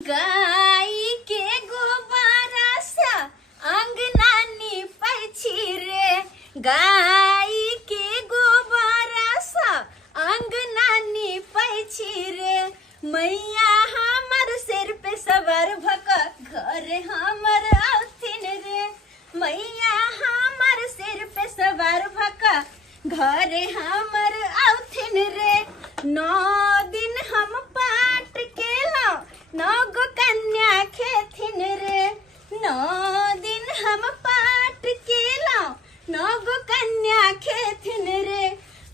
गाय के गोबरा सा अंगना नीपै छी रे, गाय के गोबरा सा अंगना नीपै छी रे। मैया हमर सिर पे सवार भक घर हमर औथिन रे, मैया हमर सिर पे सवार भक घर हमर औथिन रे। 9 दिन हम पाठ केलौं 9 गो कन्या खेथिन रे, 9 दिन हम पाठ केलौं 9 गो कन्या खेथिन रे।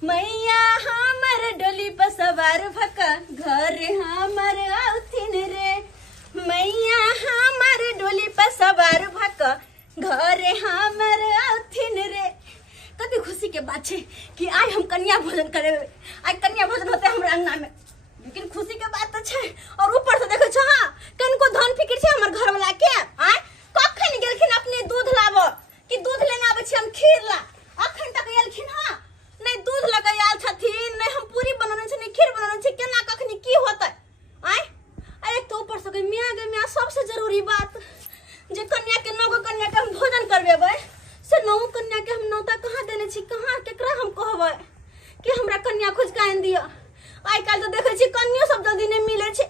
मैया हमर डोली पर सवार भक घर हमर औथिन रे, मैया हमर डोली पर सवार भक घर हमर औथिन रे। कति खुशी के बात है कि आज हम कन्या भोजन करे, आज कन्या भोजन होते हमरा अंगना में, लेकिन खुशी के बात तो छै। और ऊपर से देखै छ हां कनको धन फिकिर छै हमर घर वाला के। आय कखन गेलखिन अपने दूध लाब कि दूध लेना आबै छै हम खीर ला, अखन तक एलखिन हां नहीं दूध लगा आयल छथिन, नहीं हम पूरी बनाने छै, नहीं खीर बनाने छै, केना कखनी की होतै। आय एक तो ऊपर से मियां गे मियां सबसे जरूरी बात जे कन्या के 9 गो कन्या के हम भोजन करबेबै से 9 कन्या के हम नौता कहाँ देने छी, कहाँ केकरा हम कहबै कि हमरा कन्या खोज के आनि दिया। आई काल तो देखे छी कन्या सब जल्दी नहीं मिले छै,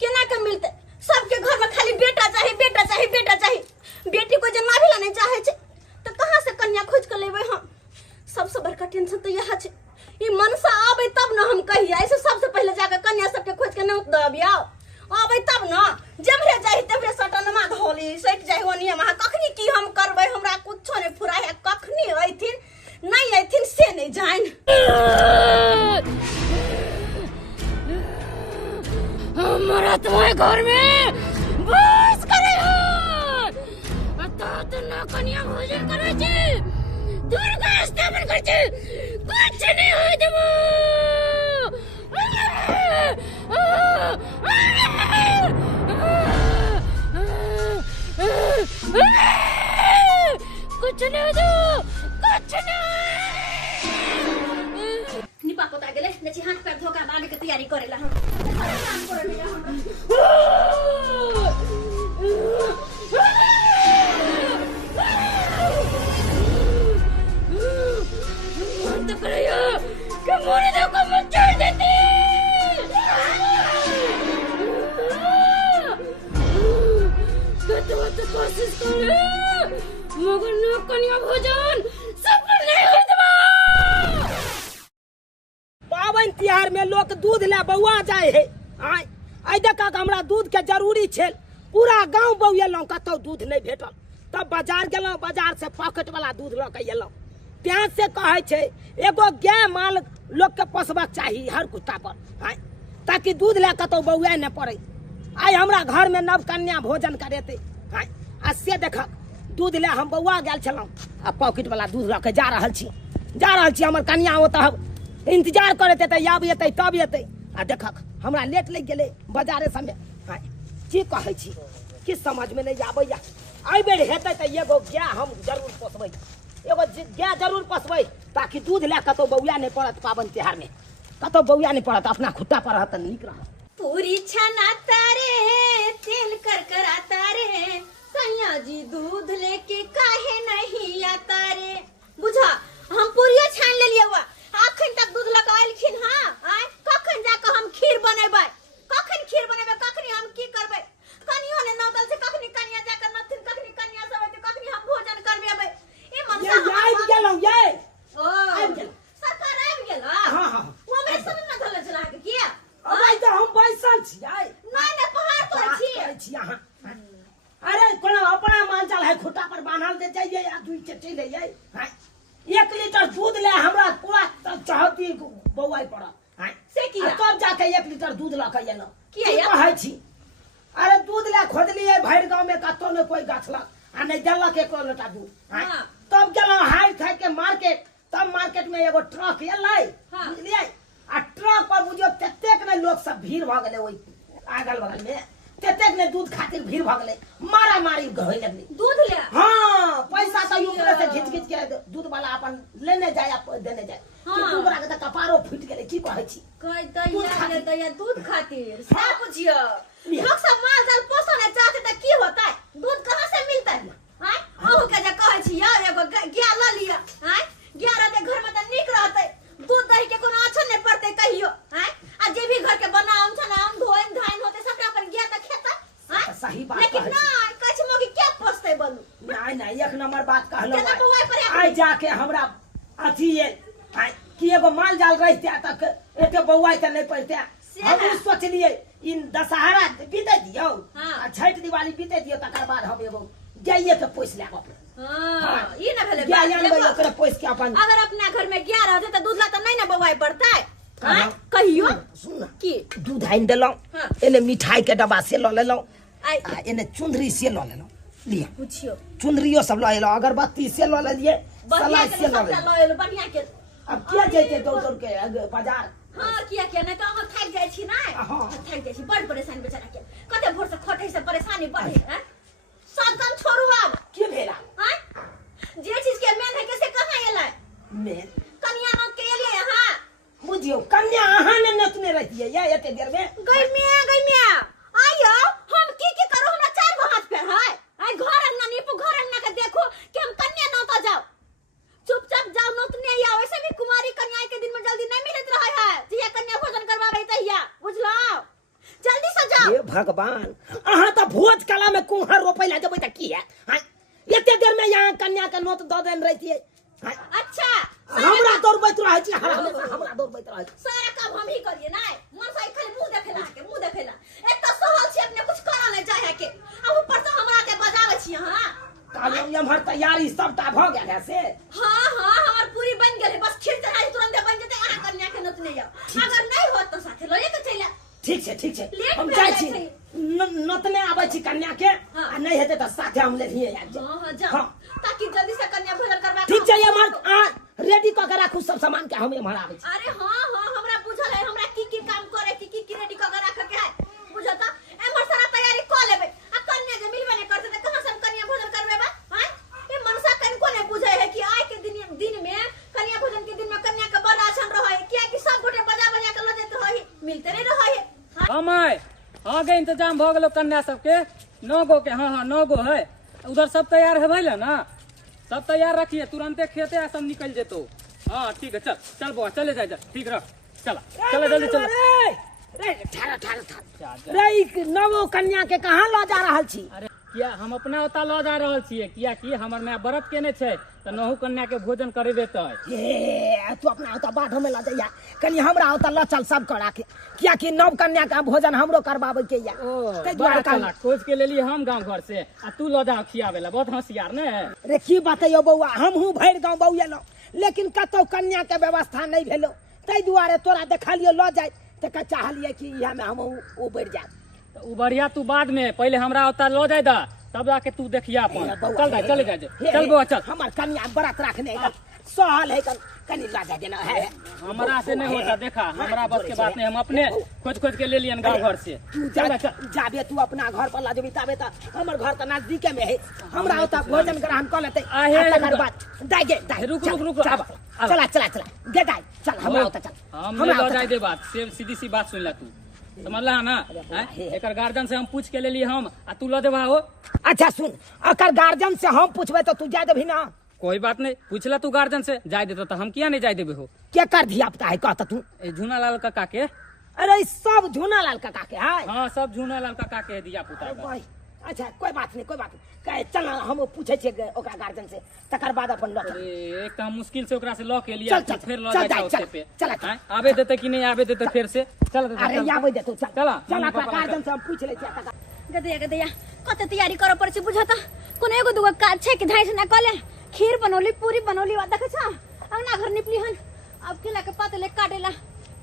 केना के मिलते। सबके घर में खाली बेटा चाहिए बेटा चाहिए बेटा चाहिए, बेटी को जन्मा भी नहीं चाहे छै, तो कहाँ से कन्या खोज के लेबै हम। सबसे बड़का टेंशन तो यह छै ई मनसा आबै तब न हम कहिया, ऐसे सबसे पहले जाके कन्या सबके खोज के नौत दबिया आबै तब न जबरे जाहि तबरे सटनमा धोली सट जाहि ओनिया महा कखनी की हम करबै हमरा कुछो नहीं फुराय है। कखनी अइथिन नहीं अइथिन से नहीं जाइन। हमरा तुम्हारे घर में बस करे हो तो ना कन्या भोजन करे छे, दुर्गा स्थापन करे छे, कुछ नहीं होय देबो। कुछ नहीं दो कुछ नहीं। निपा पोता गेले नची हाथ पैर धोका आगे के तैयारी करेला हम काम करेला हम। तो करियो कि मोरे दो को मत छोड़ देती। तो कोशिश करे मगर न कन्या भोजन सब कर नहीं होई देबो। पावन तिहार में लोग दूध ले बउआ जाए है। आई देखा हमरा दूध के जरूरी छे, पूरा गांव बउएलौं कतौ दूध नहीं भेटल, तब बाजार गेलौं, बाजार से पॉकेट वाला दूध ल के एलौं। त्यां से कहे छे एगो गाय माल लोग के पोसबाक चाहिए हर कुत्ता पर, ताकि दूध ले कतौ बउए न पड़े। आई हमरा घर में नव कन्या भोजन करेते आ से देख दूध ले हम बउआ गेल छलौं आ पॉकेट वाला दूध ल के जा रहल छी हमर कन्या ओतऽ इंतजार करते त आब एतै तब एतै। आ देखक हमरा लेट लग गेलै बाजारे समय। की कहै छी कि समझ में नहीं आबैया। आई बेर हेतै त एगो गाय हम जरूर पोसबै, एगो गाय जरूर पोसबै ताकि दूध ले कतौ बउआ नहीं पड़त। पावन त्योहार में कतौ बउआ नहीं पड़त, अपना खुट्टा पर रहत नीक रहत। पूरी छनाता रे तेल करकराता रे, सैया जी दूध लेके काहे नहीं आता रे। बुझा हम पूरी छान लेलिए हुआ अखन तक दूध लगाइलखिन। हां आय कखन जाके हम खीर बनेबै, कखन खीर बनेबै, कखनी हम की करबै। कनियो ने नौतल से कखनी कन्या जाके नथिन, कखनी कन्या सब होते, कखनी हम भोजन करबेबै। ए मनसा आबि गेलौं ये ओ आबि गेल सरकार आबि गेल। हां वो में सब न धले चला के किया अबै त हम बैसल छी। नहीं नहीं पहाड़ पर छी यहाँ। अरे कोनो अपना माल जाल है खुट्टा पर बांधल दे जाइए या दुई के चले जाइए। 1 लीटर दूध ले हमरा पूरा चाहती बउआई पड़ा से किया तब जाके 1 लीटर दूध ला के एलो। किया या कहै छी अरे दूध ले खोदलिए भैर गांव में कतो ने कोई गाछलक आ नहीं देलक 1 लोटा दूध। तब गेलो हाय खाय के मार्केट, तब मार्केट में एगो ट्रक एलै बुझलिए। आ ट्रक पर बुझियो ततेक ने लोग सब भीड़ भ गेलै ओई अगल बगल में, ततेक ने दूध खातिर भीड़ भ गेलै, मारा मारी होय लगलै दूध ले। हां पैसा तो ऊपर से घिच घिच के दूध वाला अपन लेने जाय देने जाय। दूध के कपारो फूट गेलै। की कहै छी कह दैया दूध खातिर से बुझियो लोग सब माल जाल पोषण चाहते त की होता है? दूध कहां से मिलता है? हैं? अहू के जे कहै छी या एगो गाय ल लिया, हैं? गाय रहते घर में त नीक रहते। दूध दही के कोनो अच्छा नहीं पड़ते कहियो, हैं? आ जे भी घर के बनाम छनाम धोइन धाइन होते सबटा अपन गाय त खेता, हैं? सही बात लेकिन कहै छी। ना कछ मोगी क्या पोसते बोलू? नहीं एक नंबर बात कहलो। केना बौआ पर आई जाके हमरा अथी ये कि एगो माल जाल रहते तक एते बौआ त नहीं पड़ते। हम सोचलिए इन दशहरा बीते दियो आ छठ दिवाली बीते दियो तकर बाद हम एगो गाय के पोस लेब अपन। हां ई ना भेले गाय अनबै ओकरा पोस के अपन। अगर अपना घर में गाय रहते त दूध ला त नहीं ना बौआ पड़ता है, हैं? कहियो सुन की दूध आइन देलौं, हाँ। एने मिठाई के डब्बा से ल लेलौं, आई आ एने चुंदरी से ल लेलौं। लिया पूछियो चुंदरियो सब ल लेलौं, अगरबत्ती से ल लेलिए, बढ़िया सलाई के से ल सबटा लेलौं। ल एलो बढ़िया के। अब क्या जैते दौड़ दौड़ के बाजार। हां किया नहीं तो हम थक जाय छी ना। हाँ। थक जाय छी बड़ परेशान बेचारा के। कते भोर से खटै से परेशानी बढ़े, हैं? सब काम छोड़ू अब, के भेला हैं? जे चीज के मेन है कैसे कहां एलै? में कन्या हम के एलिए यहां। बुझियो कन्या अहाँ ने नतने रहिए या एते देर में। गई मिया आइयो हम की करू? हमरा चार गो हाथ पैर है। आई घर अंगना नीपू, घर अंगना के देखो कि हम कन्या नौता जाओ। चुपचाप जाओ नौतने या वैसे भी कुमारी कन्या के दिन में जल्दी नहीं मिलत रहा है। जिया कन्या भोजन करवावे तहिया बुझलो, जल्दी से जाओ। हे भगवान अहाँ तो भोज कला में कुहर रोपै ला जबै त की है? हां एते देर में यहाँ कन्या के नोत द देन रहिए। अच्छा हमरा दौड़बैत रहै छी, हमरा दौड़बैत रहै छी। सारा काम हम ही करिए ना। मन से खाली मुंह देखेला के मुंह देखेला। एक तो सहल छी अपने कुछ करा नहीं जाय के। अब ऊपर से हमरा के बजावे छी हां। काल हमर तैयारी सबटा भ गेल है से। हां हमर पूरी बन गेल है। बस खीर चढ़ाई तुरंत बन जते। अहाँ कन्या के नतने जाओ। अगर नहीं होत तो साथे लए के चला। ठीक छै लेट हम भए जाइ जाइ छी। छै। नतने आबै छी कन्या के, हाँ। आ नहीं हेते त साथे हम लेहिए आबि जाए। हां जाओ हाँ। ताकि जल्दी से कन्या भोजन करवा। ठीक छै हमर रेडी क के राखू सब सामान के हम एम्हर आबै छी। अरे हां हमरा बुझल है हमरा की काम करे की रेडी क के राखे के है। बुझत एमर सारा तैयारी क लेबे। आ कन्या जे मिलबे नहीं करते त कहां से हम कन्या भोजन करबेबा? हैं? ए मनसा कनको नहीं बुझे है कि आय के दिन में कन्या भोजन के दिन में कन्या के बड़ आसन रहे है। किया कि सब गोटे बजा के ल जेत रही, मिलते नहीं रहे है। हम आगे इंतजाम भ गेलो कन्या सबके 9 गो के। हाँ 9 गो है। उधर सब तैयार है भैले ना? सब तैयार रखिए, तुरंते खेते आ सब निकल जेतो। हाँ ठीक है चल बुआ चले जाए ठीक रह। चला जल्दी चल। रे ठाड़ा रे नवो कन्या के कहां ल जा रहल छी? अरे किया हम अपना ओता ल जा रहल छिए। किया कि हमर माय व्रत केने छै त नहु कन्या के भोजन करे तै। ये तू अपना ओता बाढ़ में ल जाइया, कनी हमरा ओता ल चल सब करा के। किया कि नव कन्या का भोजन हमरो करबावे के या। ओ बड़ा चला खोज के लेली हम गांव घर से आ तू ल जा खियावे ला। बहुत होशियार ने रे की बतैयो बौआ, हमहू भैर गांव बौएलो लेकिन कतौ कन्या के व्यवस्था नहीं भेलो। तै दुआरे तोरा देखलियो ल जाय त का चाहलिए कि इहा में हम ऊ बढ़ जाए। तो उ बढ़िया तू बाद में पहले हमरा ओता ल जाय दा तब जाके तू देखिया अपन। चल चल बुआ चल। हमर कन्या व्रत रखने है सहल है कनी ला जा देना है। हमरा से नहीं होता। देखा हमरा बस के बात नहीं। हम अपने खोज के ले लियन गांव घर से। तू जाबे तू अपना घर पर ला जबी ताबे त हमर घर त नजदीके में है। हमरा ओता भोजन ग्रहण क लेते। तकर बाद दाई रुक चला दे दाई चल हमरा ओता चल। हम ले ल जाय दे बात से सीधी सी बात सुन ला तू। समझला ना? एकर गार्जियन से हम पूछ के लेली हम आ तू ल देबा हो। अच्छा सुन अकर गार्जियन से हम पूछबे तो तू जा देबी ना? कोई बात नहीं, पूछला तू गार्जियन से जाय देता तो हम किया नहीं जाय देबे हो। क्या कर धिया पुता है कहता तू? झूना लाल काका के। अरे सब झूना लाल काका के है। हाँ सब झूना लाल काका के दिया पुता का। अच्छा कोई बात नहीं कहे चल हम पूछे छे ओकरा गार्जियन से तकर बाद अपन ल। एक तो हम मुश्किल से ओकरा से ल के लिया फिर ल जाय ओते पे। चल आबे देते कि नहीं आबे देते फिर से चल। अरे आबे दे तू चल चल गार्जियन से हम पूछ ले छी। गदैया कते तैयारी करे पड़े छै बुझत। कोन एगो दुगो काज छै कि धाइस ना कले। खीर बनौली, पूरी बनौली, देखे छ अंगना घर निपली हन। अब केला के पात ले काटेला।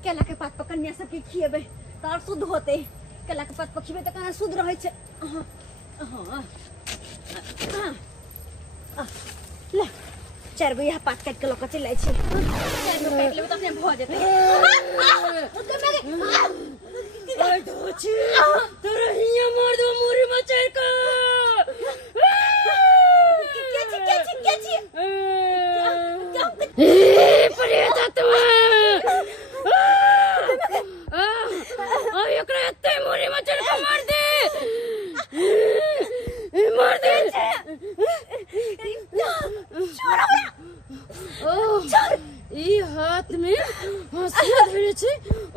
केला के पात पर कन्या सबके खिएबे त शुद्ध होते। केला के पात पर खिएबे त कना शुद्ध रहै छै। ले 4 गो यह पात काट के लक चलै छी। 4 गो काट लेबे त अपने भ जेतै। ओए धोची तेरे हिया मार दो मोरी मचाई का। प्रियता तुम अब एकरा एते मोरी मचाई का मार दे।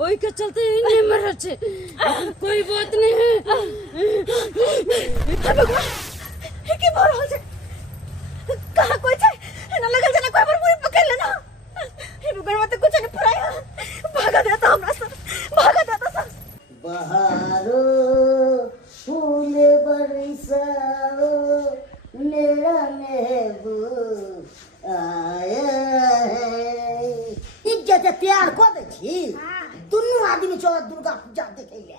कोई के चलते नहीं मर छे कोई बात नहीं है हे भगवान हे की भर हो छै कहां कोई छै ना लगल जना कोई पर मुई पकड़ लेना हे भगवान मत कुछ नहीं पुराया भागा देता हमरा सब भागा देता सब बहारो फूल बरसाओ मेरा महबूब आया है इज्जत प्यार को दे छी दुनू आदमी चल दुर्गा पूजा देखे ले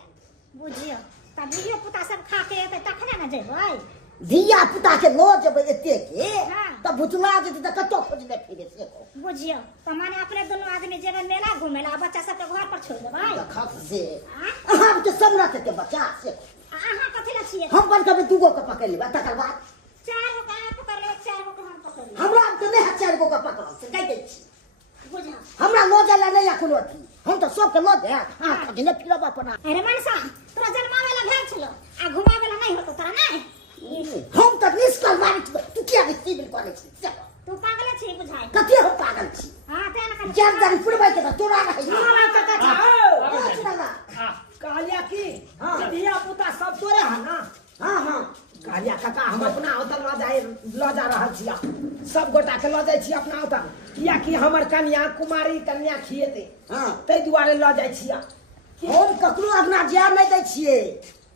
बुझियो तब धिया पुता सब खा के एते तखने न जेबै धिया पुता के लो जब एते के हाँ। तब भुतला जेते त कतो खोजले फिरे से बुझियो त माने अपने दोनों आदमी जेबै मेला घुमे ला बच्चा सब के घर पर छोड़ देबै खत से हम तो समरा के बच्चा से अहाँ कथि ल छियै हम बन के दुगो के पकड़ लेबा तकर बाद चार गो का आप पकड़ ले चार गो के हम पकड़ ले हमरा तो नहीं है चार गो का पकड़ से कह दे छी बुझा हमरा लो जाला नहीं या कोनो थी हम तो सब के लो दे हां कदिने फिरब अपना अरे मनसा तोरा जन्मावे ला भेल छलो आ घुमावे ला नहीं होतो तोरा नहीं हम तो निष्कल मारी तू क्या रिश्ते बिल करे छी चलो तू पागल छी बुझाई कते हम पागल छी हां ते न कर जब दान पुरबाई के तोरा ना कहलिया की धिया पुता सब तोरे है ना हां कहलिया काका हम अपना ओतऽ ल जा रहल छियै सब गोटा के ल जाइ छी अपना ओतऽ किया कि हमर कन्या कुमारी कन्या खिएते हां ताहि दुआरे ल जाइ छियै हम ककरो अपना जिया नहीं दै छिए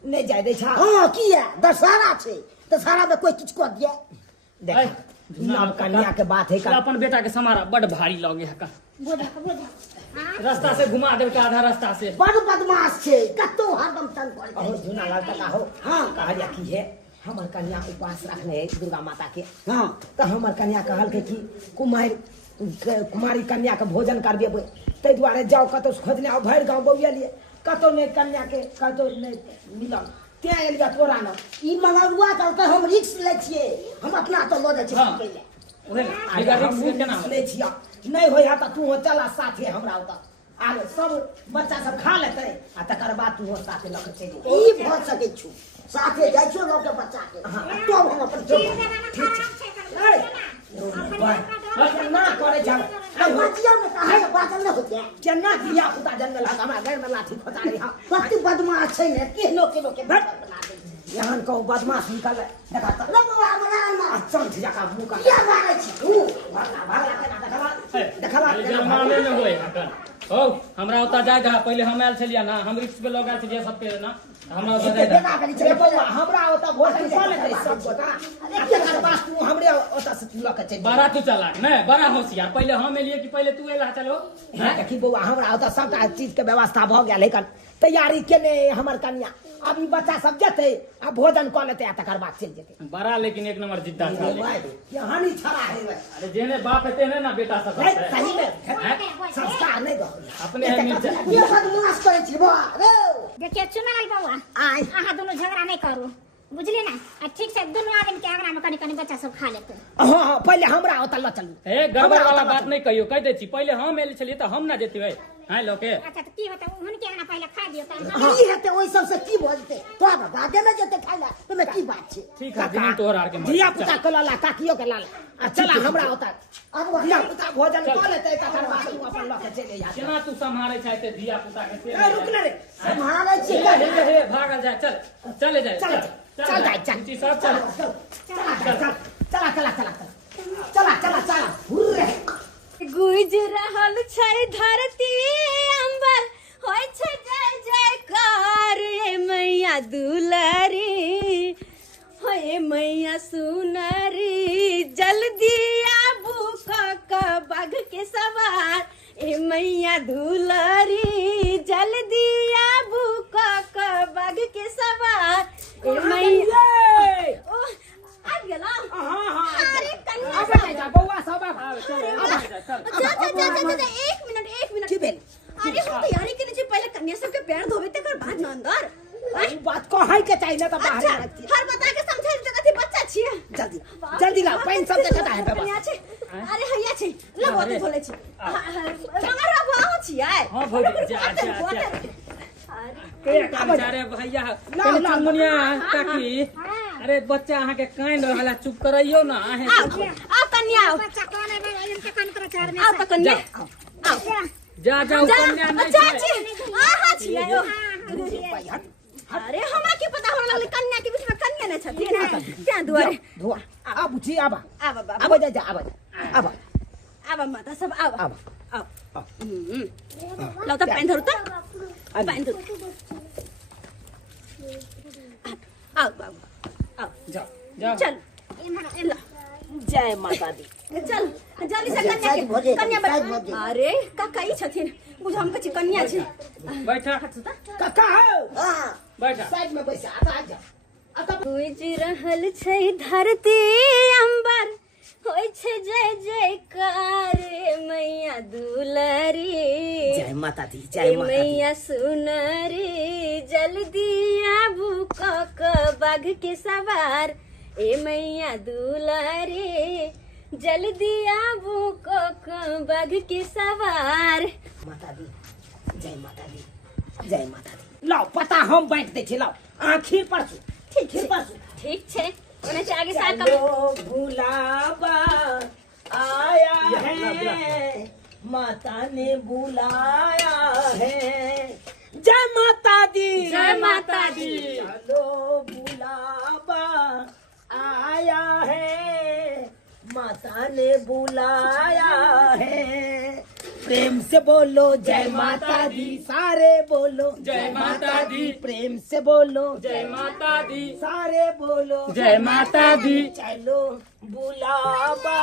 नहीं जाय दै छा हां किया दशहरा छे दशहरा में कोई किछ को दिया देख नव कन्या के बात है का अपन बेटा के समारा बड़ भारी लगे है का बुझा हां रास्ता से घुमा देव के आधा रास्ता से बड़ बदमाश छे कतो हरदम तंग करे अहो झुना लाल काका हो हाँ। कहलिया की है हमर कन्या उपवास रखने है दुर्गा माता के हां तो हमर कन्या कहल के कि कुमारी कन्या के भोजन करबेबै ताहि दुआरे जाओ कतौ खोजने आओ भरि गाँव बौआ लिए कतौ नहीं कन्या के कतौ नहीं मिलल तें एलिया तोरा न ई मंगरुआ चलते हम रिस्क ले छिए हम अपना तो लो दे छी हाँ। पहले ओहे अरे हम केना ले छिया नहीं होय है त तू हो चला साथे हमरा ओतऽ आर सब बच्चा सब खा लेतै आ तकर बाद तू हो साथे लऽ के चलि ई भ सके छु साथे जाय छियो लोग के बच्चा के तो हम अपन चल ना करे जा बच्चिया में काहे बात न होते केना धिया पुता जन्मल है हमरा घर में लाठी खोता रही हम कति बदमाश छै ने केहनो के भेट बना दे यहाँ कहूँ बदमाश निकल देखा तो लगवा बना चल जका मुंह का क्या मारे छी तू भागला भागला केना देखला जमाने में होय हकन हो हमरा ओता जाय रहा पहले हम आयल छलिया ना हम रिक्स पे लग आयल छलिया सबके ना हमरा ओता जाय बेटा करी छै बौआ हमरा ओतऽ भोजन कऽ लेतै सब गोटा एकर बात तू हमरे ओतऽ से तू लऽ के चलि बड़ा तू चालाक नहीं बड़ा होशियार पहले हम एलिए कि पहले तू एला चलो हाँ देखी बौआ हमरा ओतऽ सबटा चीज के व्यवस्था भऽ गेल है तैयारी केने हमर कन्या अब ई बच्चा सब जेतै आ भोजन कऽ लेतै आ तकर बाद चलि जेतै बड़ा लेकिन एक नंबर जिद्दा था यहाँ नहीं छड़ा है अरे जेने बाप है तेने ना बेटा सब नहीं है। सही में संस्कार नहीं दो अपने है नीचे ये बदमाश करे छी बा रे देखिए चुनाल बउआ आय अहाँ दोनों झगड़ा नहीं करू बुझली ना आ ठीक से दोनों आदमी के आगरा में कनी कनी बच्चा सब खा लेते हाँ पहले हमरा ओतऽ ल चलू ए गड़बड़ वाला बात नहीं कहियो कह दे छी पहले हम एल छलिए त हम ना जेती भाई हां लोके अच्छा तो की होता उनके आगरा पहले खा दियो त ई हेते ओइ सबसे की बोलते तो अब बादे में जेते खाइला तो में की बात छै ठीक है दिन तोहर आर के मत धिया पुता के लाला काकियो के लाला आ चला हमरा ओतऽ अब धिया पुता भोजन कऽ लेतै तकर बाद तू अपन लऽ के चले जा केना तू संभाले चाहते धिया पुता के ए, रुक ना रे मारे छी हे भागल जाए चल चले जाए चल चल जाए चल नीचे सब चल चला चला चला चला चला चला हुर्रे गुज रहल छै धरती अंबर होय छै जय जयकार रे मैया दुलारी होय मैया सुनरी जल्दी आबू क बाघ के सवार ए मैया दुलारी जल्दी आबू क बाघ के सवार ए मैया ओ आ गेला हां अरे कन्या अब जा बौआ सब चल जा एक मिनट की भेल अरे हम तैयारी के नीचे पहले कन्या सब के पैर धोबे तकर बाद न अंदर ई बात कहै के चाहिए ना त बाहर अच्छा रखती हर बता के समझाई देता थी बच्चा छिए जल्दी जल्दी लाओ पानी सब देखता है बाबा कन्या छै अरे हैया छै लगो तो बोले छी मगर अब वहां छिए हां भौजी जा के काम जा रे भैया लाओ, लाओ। चुनमुनिया काकी अरे बच्चा अहाँ के कांद रहला चुप करइयो ना आहे आओ कन्या आओ बच्चा कोने में इनके कान पर चार में आओ तो कन्या आओ जा जाओ कन्या नहीं चाची छै। आहा छियै ओ अरे हमरा की पता हमरा लगले कन्या के बीच में कन्या नहीं छथिन क्या दुआरे धुआ आ बुझी आबा आबा बाबा आबा जा आबा आबा माता सब आबा आबा आओ लो तो पैन धरो तो पैन धरो आओ बाबू आओ जा जाओ चल लो जय माता दी चल जल्दी से कन्या साइड भऽ के जाइए, कन्या साइड भऽ जाइए। अरे काका ई छथिन बुझ हम कछि कन्या छै बैठा काका हो हां बैठा साइड में बैसा आ जा आता बुझ रहल छै धरती अंबर होय छै जय जयकार मैया दुलारी जय माता दी जय माता दी मैया सुनरी जल्दी आबू क बाघ के सवार ए मैया दुलारी जल्दी आबू क बाघ के सवार माता दी जय माता दी जय माता दी लाओ पता हम बैठ दे छी लाओ आखिर परसू ठीक छै परसू ठीक छै ओने से आगे से आगे हेलो बुलावा आया है माता ने बुलाया है जय माता दी जय माता दी चलो बुलावा आया है माता ने बुलाया है प्रेम से बोलो जय माता दी सारे बोलो जय माता दी प्रेम से बोलो जय माता दी सारे बोलो जय माता दी चलो बुलावा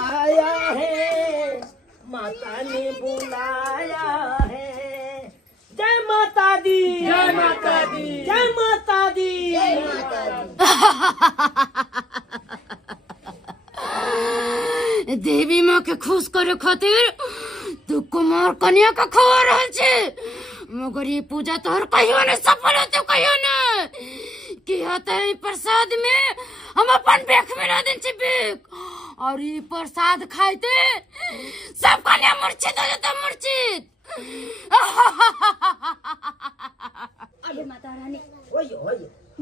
आया है माता ने बुलाया है जय माता दी जय माता दी जय माता दी देवी माँ के खुश करे खातिर तू कुमार कन्या का खवा रहल छे मगर ये पूजा तोहर कहियो न सफल होते कहियो न कि होते प्रसाद में हम अपन बेख में रह दिन छे बेख और ये प्रसाद खाइते सब कन्या मूर्छित हो जाता मूर्छित अरे माता रानी होय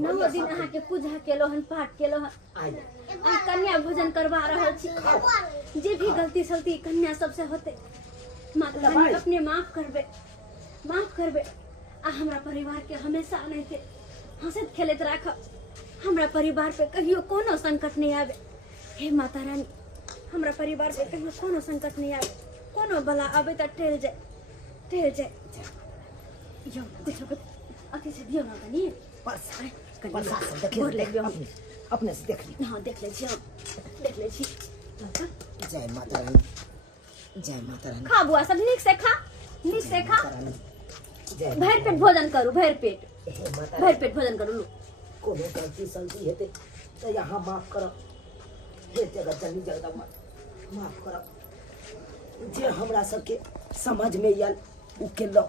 9 दिन अहाँ के पूजा केलो हन पाठ केलो हन आ कन्या भोजन करवा रहल छी जे भी गलती सलती कन्या सबसे होते माता रानी अपने माफ करबे आ हमरा परिवार के हमेशा एनाहिते हंसत खेलत राख हमरा परिवार पे कहियो कोनो संकट नहीं आवे हे माता रानी हमरा परिवार पे कहियो कोनो संकट नहीं आवे कोनो बला आवे त टेल जाए यो कुछ अति से दियो ना कनी प्रसाद से देखिए गोर लग गयो अपने से देख ली हाँ देख ले छी जय माता रानी खा बुआ सब नीक से खा जय भर पेट भोजन करू भर पेट हे माता भर पेट भोजन करू लो कोनो गलती सलती हेते तो यहाँ माफ करो हे जगत जननी जगदम्बा माफ करो जे हमरा सबके समझ में आयल उ के लो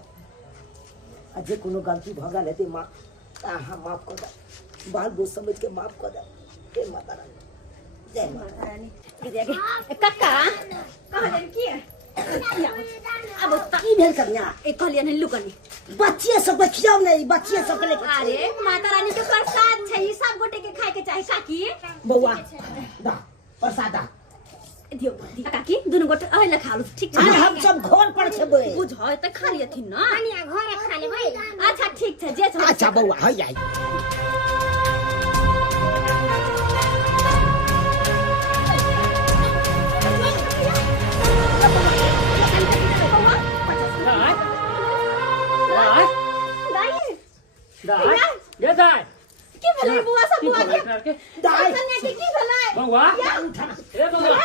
आ जे कोनो गलती भ गेल हेते माँ अहाँ माफ कर दे बाल बुझ समझ के माफ कर दे हे माता रानी जय माता माता रानी दीदी आगे कक्का कहाँ जाने की है अब की भेल कन्या एक कहलिए नहीं लुकनी बच्चे सब के खियाओ नहीं बच्चे सब के लेके अरे माता रानी के प्रसाद छै ई सब गोटे के खाए के चाही काकी बउआ दा प्रसाद दा दियो काकी दुनु गोटे अहि ले खा लो ठीक अरे छै हम सब घर पर खेबै बुझ त खा लियथिन न कन्या घरे खा लेबै अच्छा ठीक छै जे छै अच्छा बउआ है आई दाई दाई गे दाई की भेलै बुआ सब की बुआ के भऽ गेल दाई कन्या के की भेलै बउआ उठा ए बउआ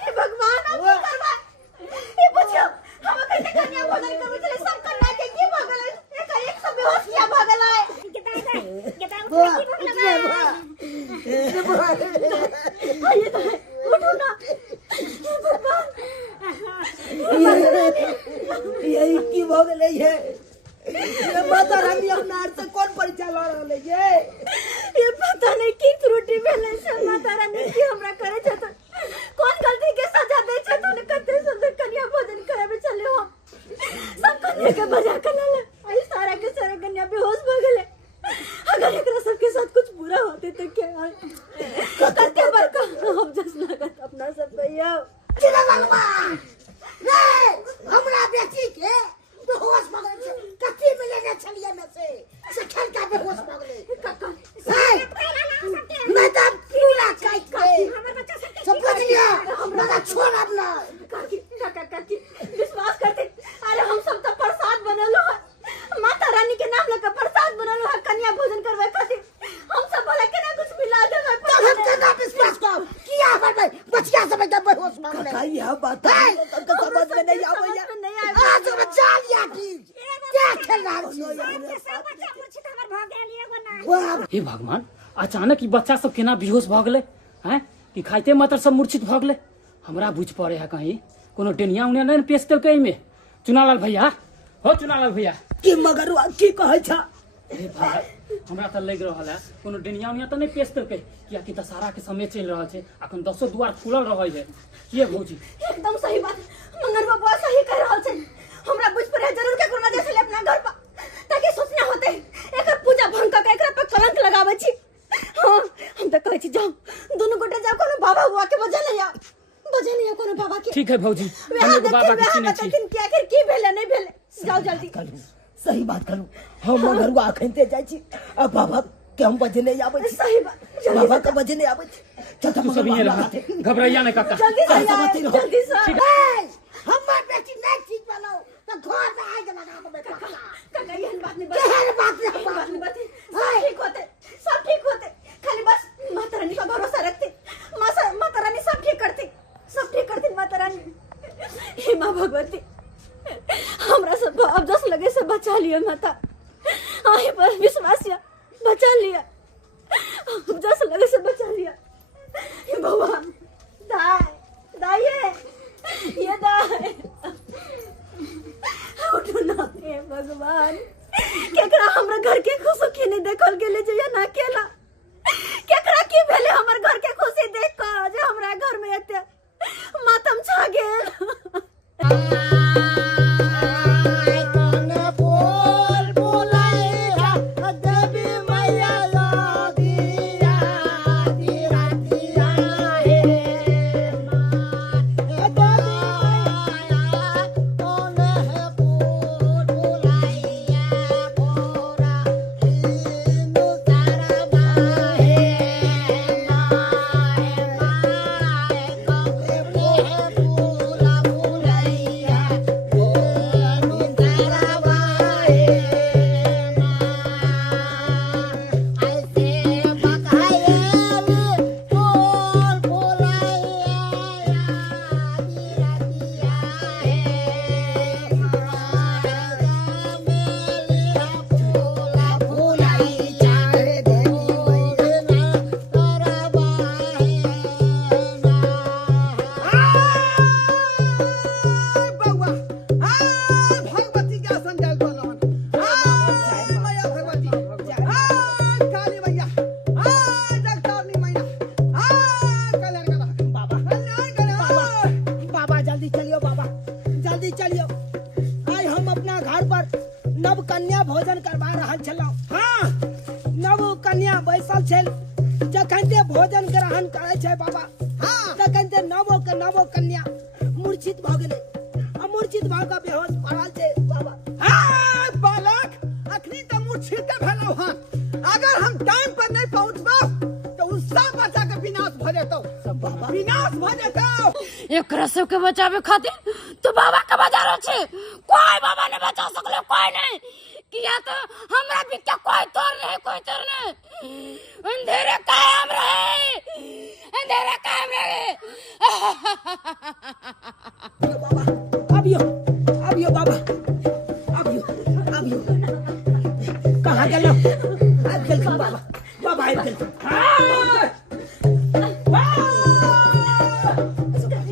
हे भगवान अब की करबा ए बुझियो हम कैसे कन्या भोजन करू छले सब कन्या के की भ गेलै एक सब बेहोश किया भ गेलै बुआ इतने बुआ आइए तो उठो ना हे भगवान यही की भ गेलै ये माता रानी अपना आर से कौन परीक्षा लऽ रहल है ये पता नहीं की त्रुटि भेलै से माता रानी की हमरा करे छै त कौन गलती के सजा दे छै तूने कते सुंदर कन्या भोजन कराबे चले हो सब कन्या के बजा के ले आई सारा के सारा कन्या बेहोश भ गेले अगर एकरा सबके साथ कुछ बुरा होते तो क्या कते बड़का हम जस लागत अपना सब भैया चिरा भगवान रे हमरा क्या बता तुमको समझ में नहीं आवैया आज बचा लिया की क्या खेल रहा छी सब बच्चा मूर्छित हमर भ गेल एगो ना हे भगवान अचानक ई बच्चा सब केना बेहोश भ गेलै हैं कि खाइते मात्र सब मूर्छित भ गेलै हमरा बुझ पड़े है कहीं कोनो डेनिया उनिया नहीं पेश देलकै एमे चुनालाल भैया हो चुनालाल भैया की मगरुआ की कहै छ हे भाई हमरा त लग रहल है कोनो डेनिया उनिया त नहीं पेश देलकै किया कि दशहरा के समय चल रहल छै अखन 10 द्वार खुलल रहै है के भौजी एकदम सही बात मंगर बाबा सही कह रहल छै हमरा बुझ पड़े जरूर के कोनो वजह से ले अपना घर पर ताकि सूचना होते एकर पूजा भंग क के एकरा पर कलंक लगाबै छी हां हम त कहै छी जाओ दोनों गोटे जाओ कोनो बाबा हुआ के वजह नहीं आ बजे नहीं कोनो बाबा के ठीक है भौजी हम एगो बाबा के चिन्है छी लेकिन क्या आखिर की भेले नहीं भेले जाओ जल्दी सही बात करू हम मगरुआ अखनते जाइ छी अब बाबा के हम बजे नहीं आबै छी सही बात बाबा के बजे नहीं आबै छी चल तू सब ये रह घबराइया नहीं काका जल्दी से जल्दी से हमर बेटी नहीं ठीक बनाओ तो घर में आग लगा दे बेटा काका ये बात नहीं केहन बात नहीं बात सब ठीक होते खाली बस माता रानी का भरोसा रखते माता रानी सब ठीक करती माता रानी हे माँ भगवती हमरा सब अब जस लगे से बचा लिया माता आहे पर विश्वास या बचा लिया जस लगे से बचा लिया हे भगवान दाई ये दाई उठो ना हे भगवान केकरा हमरा घर के खुशी नहीं देखल गेले जे ना केला केकरा की भेले हमर घर के खुशी देख क जे हमरा घर में एते मातम छा गेल नव कन्या भोजन करवा रहल छलहुँ हाँ नव कन्या बैसल छल जखनते भोजन ग्रहण करे छै बाबा हाँ तखनते नवो कन्या मूर्छित भ गेलै आ मूर्छित भ के बेहोश पड़ल छै बाबा हाँ बालक अखनी तो मूर्छित भेलौ हन अगर हम टाइम पर नहीं पहुंचबौ तो उन सब बच्चा के विनाश भ जेतौ विनाश भ जेतौ एकरा सब के बचावे खातिर तो बाबा के बजा रहे छे कोई बाबा ने बचा सकले कोई नहीं किया तो हमरा भी क्या कोई तोड़ नहीं अंधेरे कायम रहे बाबा अबियो बाबा अबियो कहाँ गेलौ आबि गेलखिन बाबा आबि गेलखिन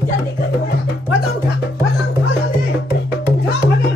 जल्दी करो उठा जल्दी उठा भगे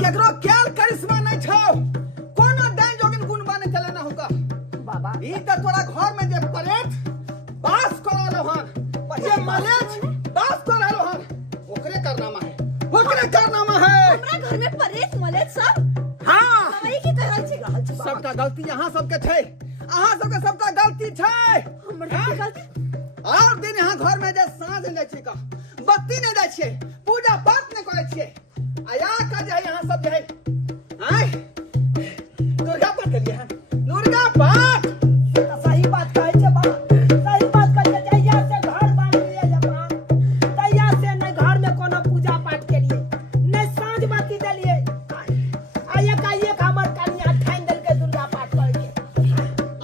केकरो केल करिश्मा नहीं छौ कोनो दान जोगिन गुण बने चले ना होगा बाबा ई त तोरा घर में जे परेत बास करलो हन जे मलेच बास करलो हन ओकरे कारनामा है हमरा घर में परेश मलेच सब हां हमारी की कहल छी सबका गलती यहाँ सबके छै अहाँ सबके सबका गलती छै हमरा की गलती और दिन यहाँ घर में जे साँझ ले छी का बत्ती नहीं दै छियै पूजा पाठ नहीं करे छियै आया का जे यहाँ सब जे है आय दुर्गा पाठ के लिए दुर्गा पाठ सही बात कहै छै बाबा सही बात कहै छै जहिया से घर बन लिए जब तहिया से नहीं घर में कोनो पूजा पाठ के लिए नहीं साँझ बाती देलिए एक हमर कन्या ठान देलकै दुर्गा पाठ करे के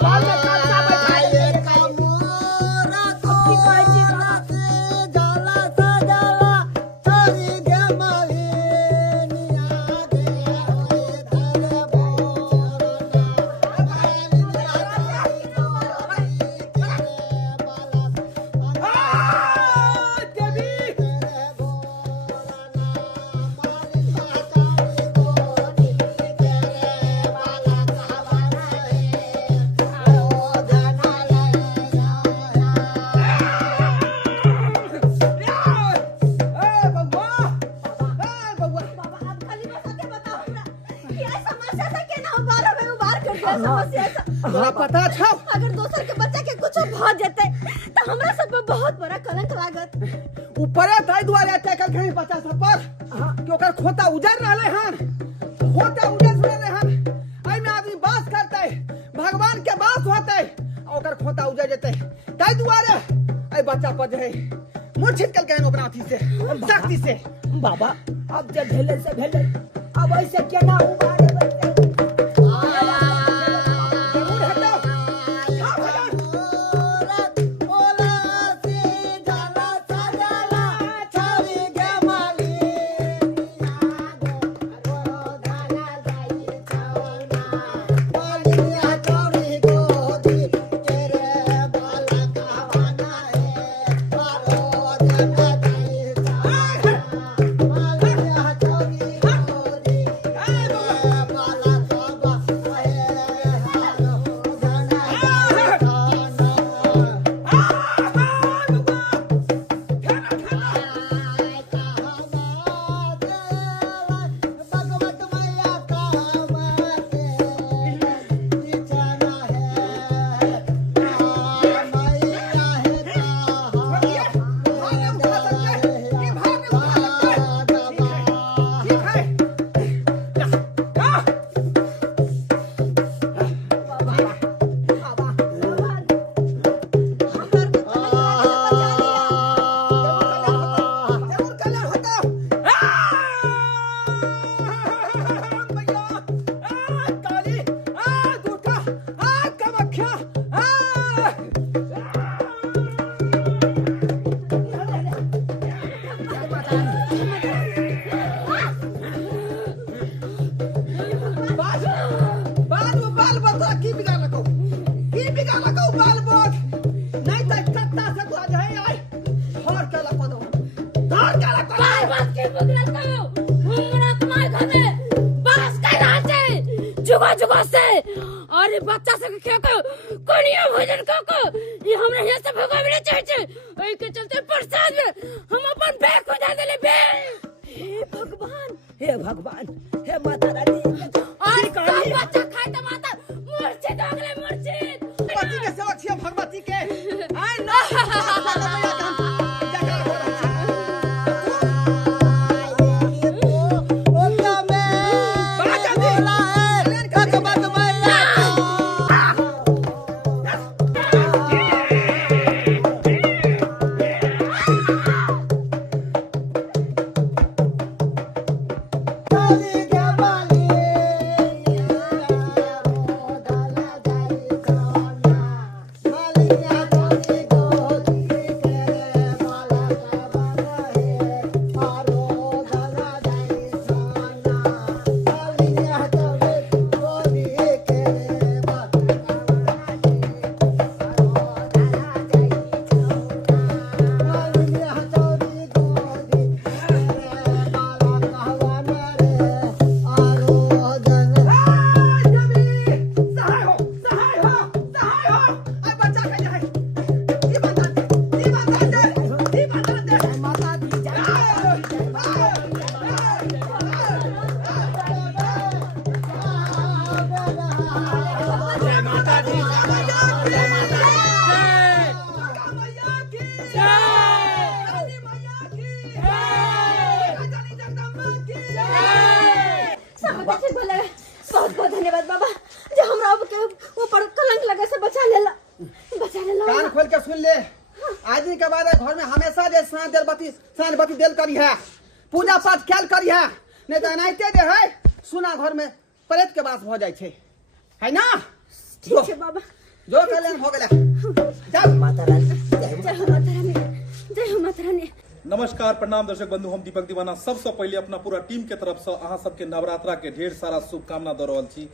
घर में कलसा बैठा देलकै की कहै छी बाबा बाबा आप खाली बस आके बताओ हमरा कि ऐ समस्या से केना उबार हमें उबार कर दिया समस्या से तोरा पता छौ अगर दोसर के बच्चा के कुछ भ जेते त हमरा सब पे बहुत बड़ा कलंक लागत ऊपरे ताई दुआरे अटैक कहीं बच्चा सब पर कि ओकर खोता उजड़ रहले हन खोता उजड़ रहले हन एहि में आदमी बास करते भगवान के बास होते ओकर खोता उजड़ जेते ताई दुआरे ए बच्चा पर जे है मूर्छित कल कहीं ओकरा अथी से शक्ति से बाबा अब जे भेले से भेले अब ऐसे केना उबारे बैठे जरूर हटो हाँ भगवान जुगा से अरे बच्चा से के कनिया भोजन को ये हमरा यहाँ से भगावे चाहे ओई के चलते प्रसाद में हम अपन बैग खुदा देले बे हे भगवान हे माता रानी और सब बच्चा खाए त माता मूर्छित हो गेले मूर्छित पति के सेवा छिया भगवती के आय ना बेटा ठीक बोले बहुत बहुत धन्यवाद बाबा जो हमरा अब के ऊपर कलंक लगे से बचा लेला कान खोल के सुन ले आज के बाद घर में हमेशा जे सांझ बत्ती देल करी है पूजा पाठ ख्याल करी है नहीं तो एनाहिते जे है सुना घर में प्रेत के वास हो जाए छे है ना ठीक है बाबा जो कल्याण हो गेला चल माता रानी जय हो माता रानी जय हो माता रानी। नमस्कार प्रणाम दर्शक बंधु हम दीपक दीवाना सबसे पहले अपना पूरा टीम के तरफ से अहाँ सबके नवरात्रा के ढेर सारा शुभकामना दे रहल छी।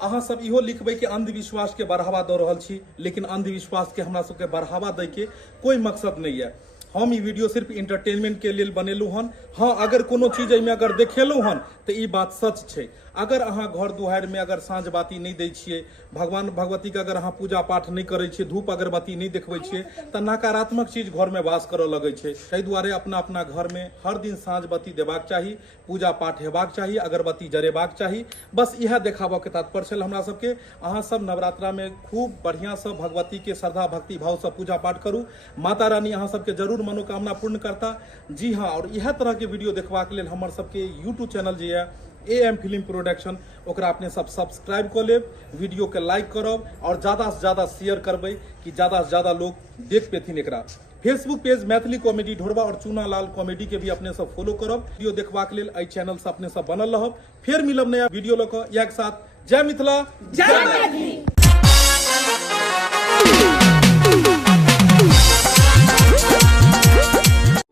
अहाँ सब इहो लिखबै कि अंधविश्वास के बढ़ावा दे रहल छी लेकिन अंधविश्वास के हमरा सबके बढ़ावा दै के कोई मकसद नहीं है। हम ई वीडियो सिर्फ इंटरटेनमेंट के लिए बनेलू हन। हाँ अगर कोनो चीज में अगर देखेलू हन तो ई बात सच छै। अगर अहाँ घर दुआर में अगर साँझ बाती नहीं दै छियै भगवान भगवती के अगर अहाँ पूजा पाठ नहीं करै छियै धूप अगरबत्ती नहीं देखबै छियै तो नकारात्मक चीज घर में वास करऽ लगै छै। ताहि दुआरे अपना अपना घर में हर दिन साँझ बत्ती देबाक चाही पूजा पाठ हेबाक चाही अगरबत्ती जरेबाक चाही। बस इएह देखाबऽ के तात्पर्य छल हमरा सबके। अहाँ सब नवरात्रा में खूब बढ़िया से भगवती के श्रद्धा भक्ति भाव से पूजा पाठ करू। माता रानी अहाँ सबके जरूर मनोकामना पूर्ण करता। जी हाँ और इएह तरह के वीडियो देखबाक लेल हमर सबके यूट्यूब चैनल जे है AM फिल्म प्रोडक्शन ओकरा अपने सब सब्सक्राइब कर लेब वीडियो के लाइक करब और ज्यादा से ज्यादा शेयर करबै कि ज्यादा से ज्यादा लोग देख पेथिन एकरा। फेसबुक पेज मैथिली कॉमेडी ढोरबा और चूना लाल कॉमेडी के भी अपने सब फॉलो करब। वीडियो देखबाक लेल एहि चैनल से अपने सब बनल रहब। फिर मिलब नया वीडियो लऽ कऽ एक साथ। जय मिथिला जय मैथिली।